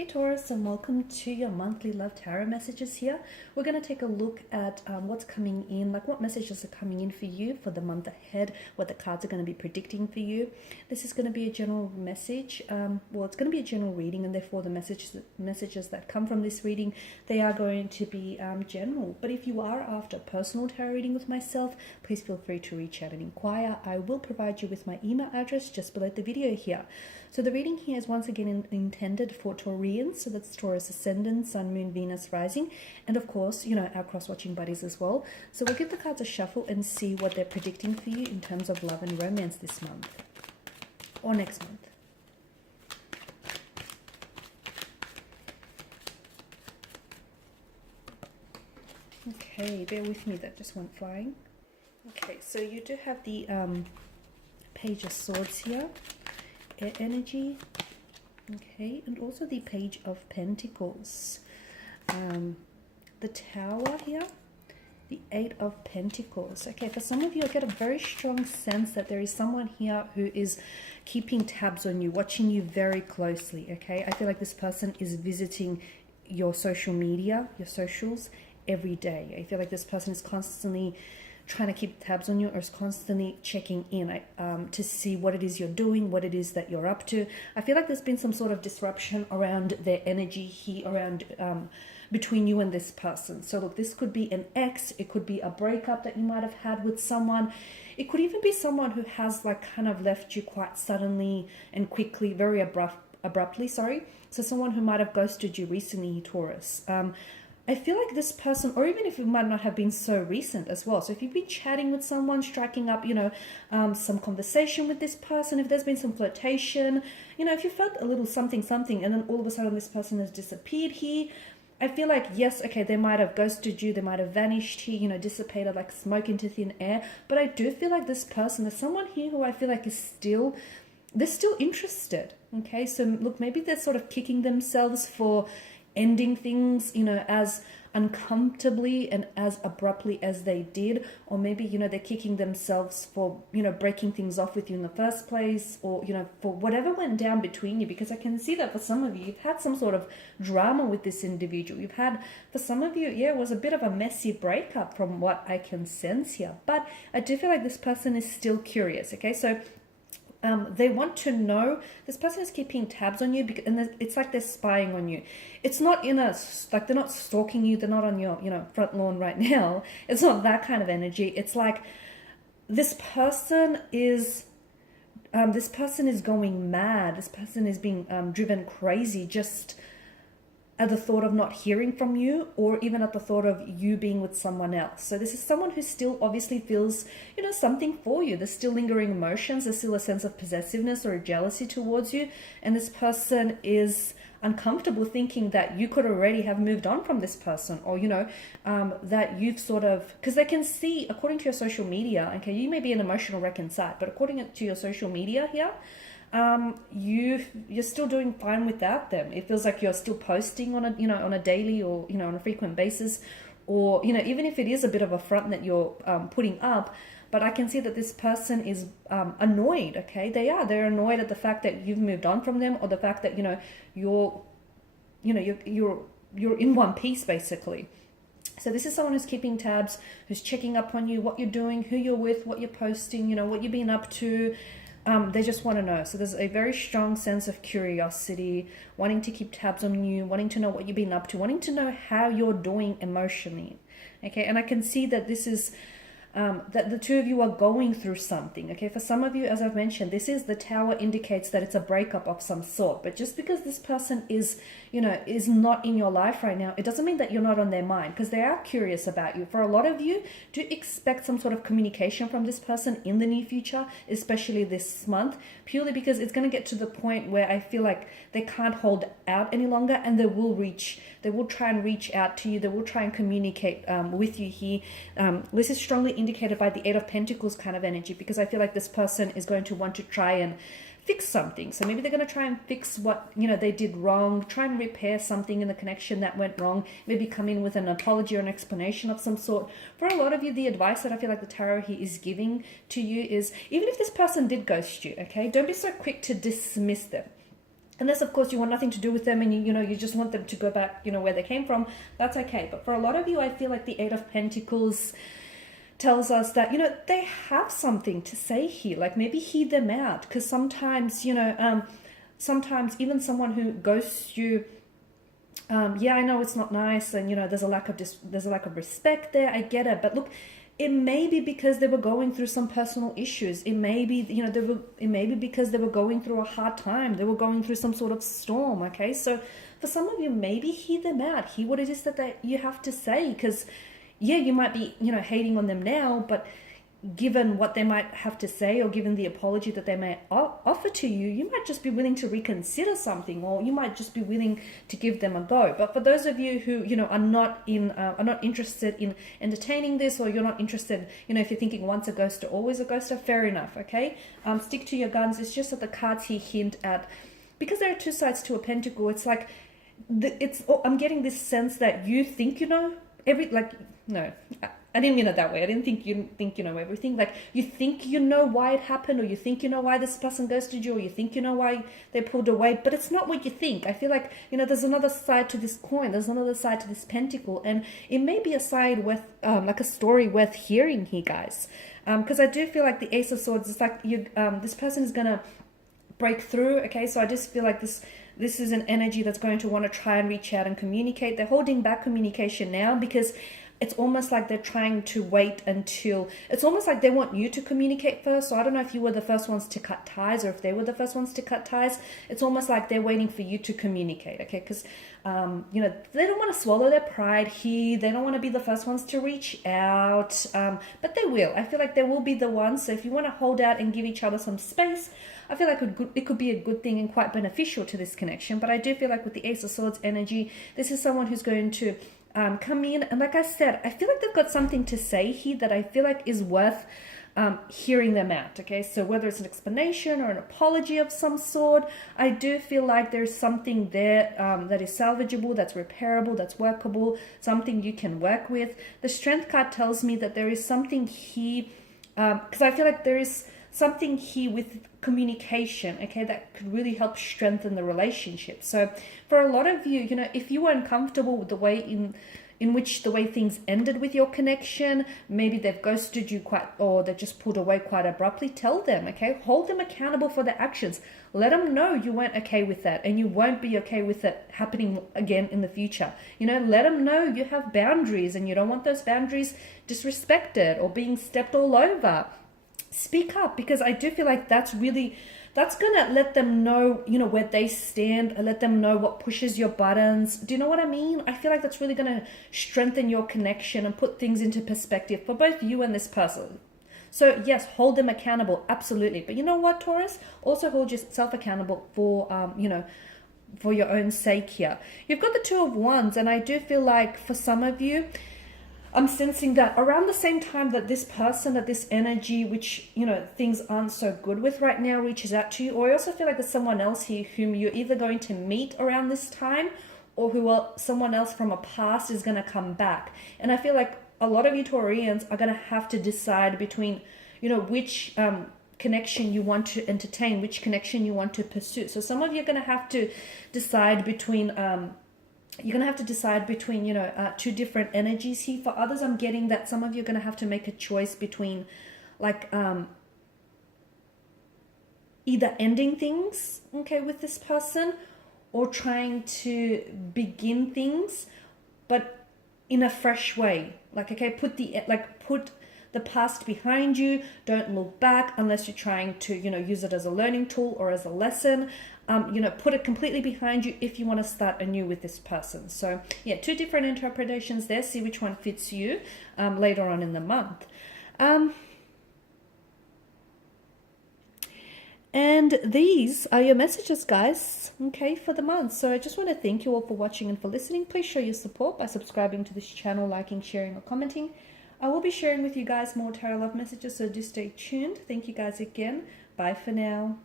Hey Taurus, and welcome to your monthly love tarot messages here. We're going to take a look at what's coming in, like what messages are coming in for you for the month ahead, what the cards are going to be predicting for you. This is going to be a general message. Well, it's going to be a general reading, and therefore the messages that come from this reading, they are going to be general. But if you are after a personal tarot reading with myself, please feel free to reach out and inquire. I will provide you with my email address just below the video here. So the reading here is once again intended for Taurians, so that's Taurus Ascendant, Sun, Moon, Venus, Rising, and of course, you know, our cross-watching buddies as well. So we'll give the cards a shuffle and see what they're predicting for you in terms of love and romance this month, or next month. Okay, bear with me, that just went flying. Okay, so you do have the Page of Swords here, Air energy, okay, and also the Page of Pentacles, the Tower here, the Eight of Pentacles. Okay, for some of you, I get a very strong sense that there is someone here who is keeping tabs on you, watching you very closely, okay? I feel like this person is visiting your social media, your socials, every day. I feel like this person is constantly trying to keep tabs on you, or is constantly checking in to see what it is you're doing, what it is that you're up to. I feel like there's been some sort of disruption around their energy here, around between you and this person. So look, this could be an ex, it could be a breakup that you might have had with someone. It could even be someone who has like kind of left you quite suddenly and quickly, very abruptly, sorry. So someone who might have ghosted you recently, Taurus. I feel like this person, or even if it might not have been so recent as well. So if you've been chatting with someone, striking up, you know, some conversation with this person, if there's been some flirtation, you know, if you felt a little something, and then all of a sudden this person has disappeared here, I feel like, yes, okay, they might have ghosted you, they might have vanished here, you know, dissipated like smoke into thin air. But I do feel like this person, there's someone here who I feel like is still, they're still interested, okay? So look, maybe they're sort of kicking themselves for ending things, you know, as uncomfortably and as abruptly as they did, or maybe, you know, they're kicking themselves for, you know, breaking things off with you in the first place, or, you know, for whatever went down between you, because I can see that for some of you, you've had some sort of drama with this individual. You've had, for some of you, yeah, it was a bit of a messy breakup from what I can sense here, but I do feel like this person is still curious, okay? So they want to know, this person is keeping tabs on you, because, and it's like they're spying on you. It's not in a, like they're not stalking you, they're not on your, you know, front lawn right now. It's not that kind of energy. It's like this person is going mad. This person is being driven crazy just at the thought of not hearing from you, or even at the thought of you being with someone else. So this is someone who still obviously feels, you know, something for you. There's still lingering emotions. There's still a sense of possessiveness or jealousy towards you. And this person is uncomfortable thinking that you could already have moved on from this person, or, you know, that you've sort of, because they can see, according to your social media, okay, you may be an emotional wreck inside, but according to your social media here, you're still doing fine without them. It feels like you're still posting on a, you know, on a daily, or, you know, on a frequent basis, or, you know, even if it is a bit of a front that you're putting up. But I can see that this person is annoyed, okay? They're annoyed at the fact that you've moved on from them, or the fact that, you know, you're in one piece basically. So this is someone who's keeping tabs, who's checking up on you, what you're doing, who you're with, what you're posting, you know, what you've been up to. They just want to know. So there's a very strong sense of curiosity, wanting to keep tabs on you, wanting to know what you've been up to, wanting to know how you're doing emotionally. Okay, and I can see that this is that the two of you are going through something. Okay, for some of you, as I've mentioned, this is the Tower, indicates that it's a breakup of some sort. But just because this person is, you know, is not in your life right now, it doesn't mean that you're not on their mind, because they are curious about you. For a lot of you, do expect some sort of communication from this person in the near future, especially this month, purely because it's going to get to the point where I feel like they can't hold out any longer, and they will try and reach out to you. They will try and communicate with you here. This is strongly indicated by the Eight of Pentacles kind of energy, because I feel like this person is going to want to try and fix something. So maybe they're going to try and fix what, you know, they did wrong, try and repair something in the connection that went wrong, maybe come in with an apology or an explanation of some sort. For a lot of you, the advice that I feel like the tarot here is giving to you is, even if this person did ghost you, okay, don't be so quick to dismiss them. Unless, of course, you want nothing to do with them and, you know, you just want them to go back, you know, where they came from. That's okay. But for a lot of you, I feel like the Eight of Pentacles tells us that, you know, they have something to say here. Like, maybe hear them out. Because sometimes, you know, sometimes even someone who ghosts you, yeah, I know it's not nice, and, you know, there's a lack of respect there. I get it. But look, it may be because they were going through some personal issues. It may be, you know, it may be because they were going through a hard time. They were going through some sort of storm, okay? So for some of you, maybe hear them out. Hear what it is that you have to say. Because, yeah, you might be, you know, hating on them now, but given what they might have to say, or given the apology that they may offer to you, you might just be willing to reconsider something, or you might just be willing to give them a go. But for those of you who, you know, are not interested in entertaining this, or you're not interested, you know, if you're thinking once a ghoster, always a ghoster, fair enough, okay? Stick to your guns. It's just that the cards here hint at, because there are two sides to a pentacle, it's like, I'm getting this sense that you think you know no, I didn't mean it that way. I didn't think you know everything. Like, you think you know why it happened, or you think you know why this person ghosted you, or you think you know why they pulled away, but it's not what you think. I feel like, you know, there's another side to this coin. There's another side to this pentacle, and it may be a side worth, like a story worth hearing here, guys. Because I do feel like the Ace of Swords is like, this person is gonna break through. Okay, so I just feel like this is an energy that's going to want to try and reach out and communicate. They're holding back communication now because it's almost like they're trying to wait until, it's almost like they want you to communicate first. So I don't know if you were the first ones to cut ties, or if they were the first ones to cut ties. It's almost like they're waiting for you to communicate, okay? Because, you know, they don't want to swallow their pride here. They don't want to be the first ones to reach out, but they will. I feel like they will be the ones. So if you want to hold out and give each other some space, I feel like it could be a good thing and quite beneficial to this connection. But I do feel like with the Ace of Swords energy, this is someone who's going to come in, and like I said, I feel like they've got something to say here that I feel like is worth hearing them out, okay? So whether it's an explanation or an apology of some sort, I do feel like there's something there that is salvageable, that's repairable, that's workable, something you can work with. The Strength card tells me that there is something here, because I feel like there is something here with communication, okay, that could really help strengthen the relationship. So for a lot of you, you know, if you were uncomfortable with the way in which the way things ended with your connection, maybe they've ghosted you or they just pulled away quite abruptly, tell them, okay? Hold them accountable for their actions. Let them know you weren't okay with that, and you won't be okay with it happening again in the future. You know, let them know you have boundaries and you don't want those boundaries disrespected or being stepped all over. Speak up, because I do feel like that's gonna let them know, you know, where they stand, and let them know what pushes your buttons. Do you know what I mean? I feel like that's really gonna strengthen your connection and put things into perspective for both you and this person. So yes, hold them accountable, absolutely. But you know what, Taurus? Also hold yourself accountable for, you know, for your own sake here. You've got the Two of Wands, and I do feel like for some of you, I'm sensing that around the same time that this person, that this energy, which, you know, things aren't so good with right now, reaches out to you. Or I also feel like there's someone else here whom you're either going to meet around this time, or someone else from a past is going to come back. And I feel like a lot of you Taurians are going to have to decide between, you know, which connection you want to entertain, which connection you want to pursue. So some of you are going to have to decide between you know, two different energies here. For others, I'm getting that some of you are going to have to make a choice between, like, either ending things, okay, with this person, or trying to begin things, but in a fresh way. Like, okay, put the past behind you. Don't look back unless you're trying to, you know, use it as a learning tool or as a lesson. You know, put it completely behind you if you want to start anew with this person. So yeah, two different interpretations there. See which one fits you later on in the month. And these are your messages, guys, okay, for the month. So I just want to thank you all for watching and for listening. Please show your support by subscribing to this channel, liking, sharing, or commenting. I will be sharing with you guys more tarot love messages, so do stay tuned. Thank you guys again. Bye for now.